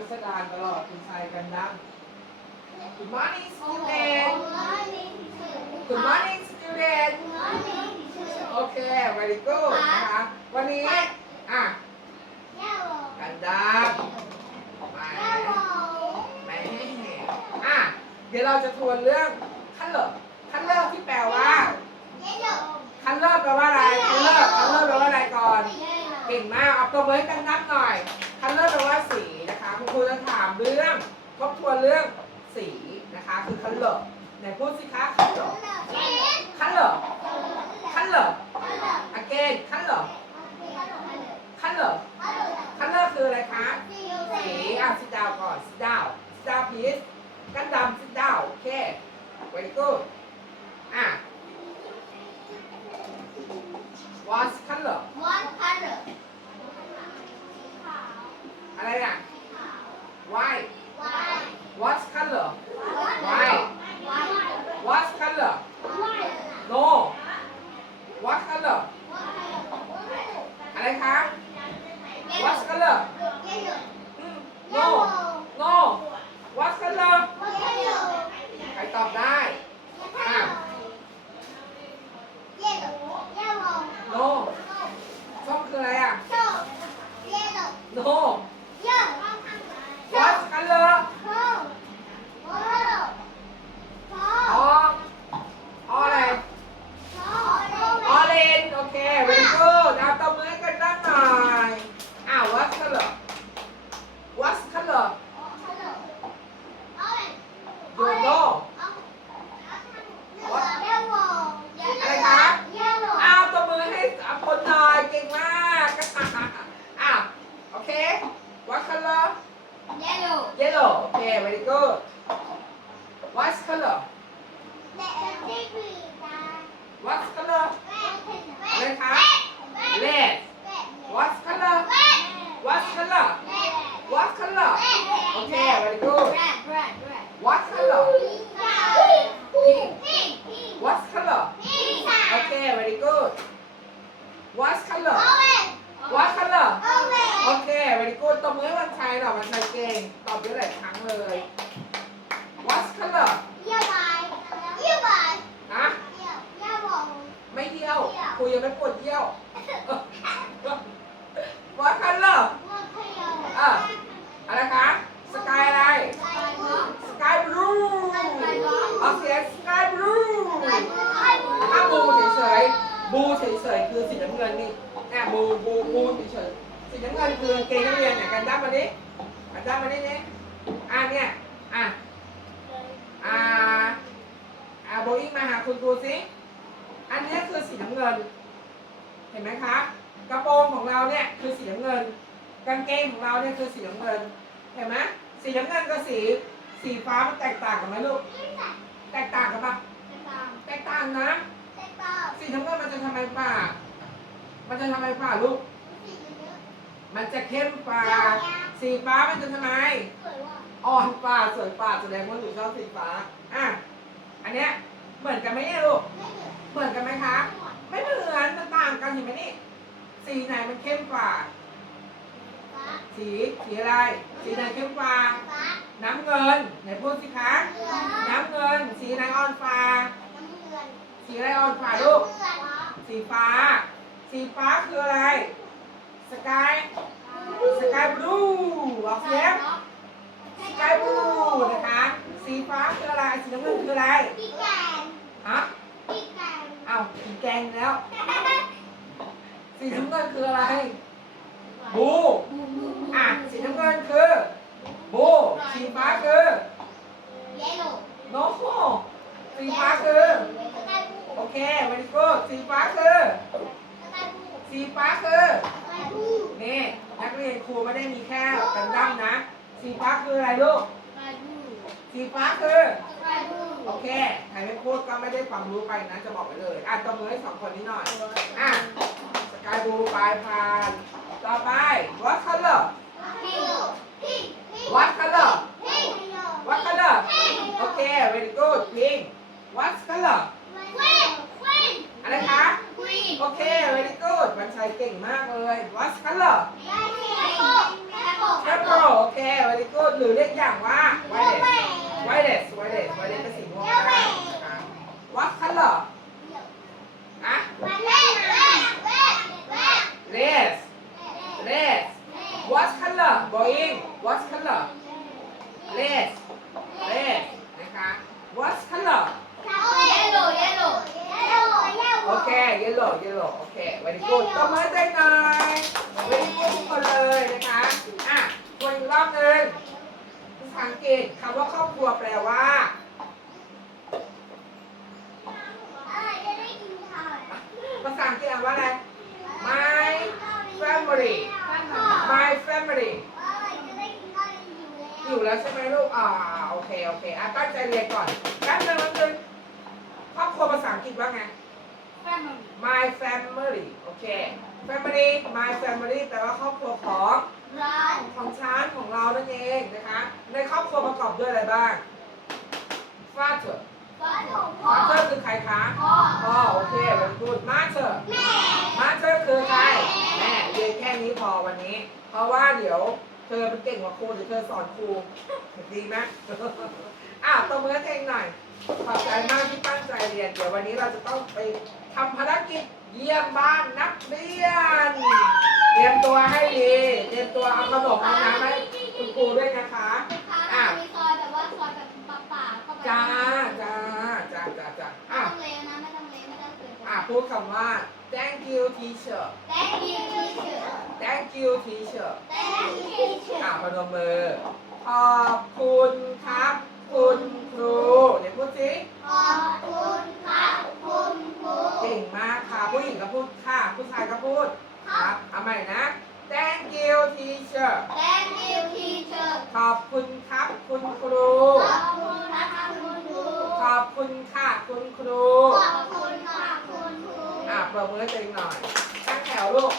พิสดารตลอดคุณชายกันดั้ง Good morning student Good morning student โอเค very good นะคะวันนี้ อะ กันดั้งมาไม่ให้แหกอะ เดี๋ยวเราจะทวนเรื่องคันเลอร์คันเลอร์ที่แปลว่า คันเลอร์แปลว่าอะไร คันเลอร์คันเลอร์แปลว่าอะไรก่อน เก่งมาก เอาตัวเบอร์กันนับหน่อย คันเลอร์แปลว่าสีนะ คุณครูจะถามเรื่องทบทวนเรื่องสีนะคะ คือคันเลอร์ไหนพูดสิคะคันเลอร์คันเลอร์คันเลอร์ again คันเลอร์คันเลอร์คันเลอร์คืออะไรคะ สีอะ sit down ก่อน sit down sit down please กันดำ sit down โอเค very good อะ what's color What's color? Red. What's color? Red. Red. Red. Red. What's color? Red. What's color? Red. What's color? Okay, very good. Red. Red. Red. น้ำเงินคือกางเกงนักเรียนเนี่ยกันด้ามมาดิกันด้ามมาดิเนี่ยอะเนี่ยอะอ่าอ่าโบอิงมาหาคุณครูสิอันเนี้ยคือสีน้ำเงิน เห็นไหมคะกระโปรงของเราเนี่ยคือสีน้ำเงิน กางเกงของเราเนี่ยคือสีน้ำเงิน เห็นไหมสีน้ำเงินกับสีสีฟ้ามันแตกต่างกันไหมลูก แตกต่างกันปะแตกต่างนะ สีน้ำเงินมันจะทำไมป่า มันจะทำไมป่าลูก มันจะเข้มป่า สีฟ้ามันจะทำไม อ่อนป่าสวยป่าแสดงว่าหนูชอบสีฟ้า อะ อันเนี้ยเหมือนกันไหมเนี่ยลูก เหมือนกันไหมคะ ไม่เหมือน มันต่างกันเห็นไหมนี่ สีไหนมันเข้มกว่า สีสีอะไร สีไหนเข้มกว่า น้ำเงิน ไหนพูดสิคะ น้ำเงิน สีไหนอ่อนฟ้า สีอะไรอ่อนฟ้าลูก สีฟ้า สีฟ้าคืออะไร สกายสกายบลูออกเสียงสกายบลูนะคะ สีฟ้าคืออะไร สีน้ำเงินคืออะไรฮะอ้าวสีแกงแล้ว สีน้ำเงินคืออะไร บู อะ สีน้ำเงินคือ บู สีฟ้าคือโนโสีฟ้าคือ โอเค very good สีฟ้าคือ สีฟ้าคือ นี่ นักเรียน ครูไม่ได้มีแค่กันดั้มนะ สีฟ้าคืออะไรลูก สีฟ้าคือ โอเคใครไม่พูดก็ไม่ได้ความรู้ไปนะจะบอกไปเลย อะตบมือให้สองคนนี้หน่อย อะ สกายบลูปลายพาน ต่อไป what color what color what color โอเค very good pink what color อะไรคะ โอเค very good วันชัยเก่งมากเลย what color Apple โอเค very good หรือเรียกอย่างว่า wireless wireless wireless wireless เป็นสีม่วงได้นะคะ What color อะ red red What color Boeing What color red red นะคะ What color โอเค yellow yellow โอเค very good ตบมือใจหน่อย very good ทุกคนเลยนะคะ อะทวนอีกรอบหนึ่งภาษาอังกฤษคำว่าครอบครัวแปลว่าภาษาอังกฤษอ่านว่าอะไร my family my family อยู่แล้วใช่ไหมลูก อ่า โอเค โอเค อะตั้งใจเรียนก่อนแป๊บนึงแป๊บนึงครอบครัวภาษาอังกฤษว่าไง my family โอเค family my family แปลว่าครอบครัวของของฉันของเรานั่นเองนะคะ ในครอบครัวประกอบด้วยอะไรบ้าง father father คือใครคะพ่อโอเค very good mother mother คือใครแม่เรียนแค่นี้พอวันนี้ เพราะว่าเดี๋ยวเธอเป็นเก่งกว่าครูเดี๋ยวเธอสอนครูดีไหมอ้าวตบมือให้ตัวเองหน่อย ขอบใจมากที่ตั้งใจเรียน เดี๋ยววันนี้เราจะต้องไปทำภารกิจเยี่ยมบ้านนักเรียน เตรียมตัวให้ดี เตรียมตัวเอาขนมเอาน้ำให้คุณครูด้วยนะคะมีซอยแบบว่าซอยแบบป่าๆเข้าไปจ้าจ้าจ้าจ้าจ้าไม่อะต้องเลวนะไม่ต้องเลวไม่ต้องเกินอะพูดคำว่า thank you teacher Thank you teacher thank you teacher Thank you teacher อะพนมมือขอบคุณครับ คุณครู เดี๋ยวพูดสิ ขอบคุณครับคุณครู เก่งมากค่ะ ผู้หญิงก็พูดค่ะ ผู้ชายก็พูด ครับ เอาใหม่นะ thank you teacher Thank you teacher ขอบคุณครับ คุณครู ขอบคุณนะคะคุณครู ขอบคุณค่ะ คุณครู ขอบคุณค่ะคุณครู อะปรบมือ ให้ตัวเองหน่อยตั้งแถวลูก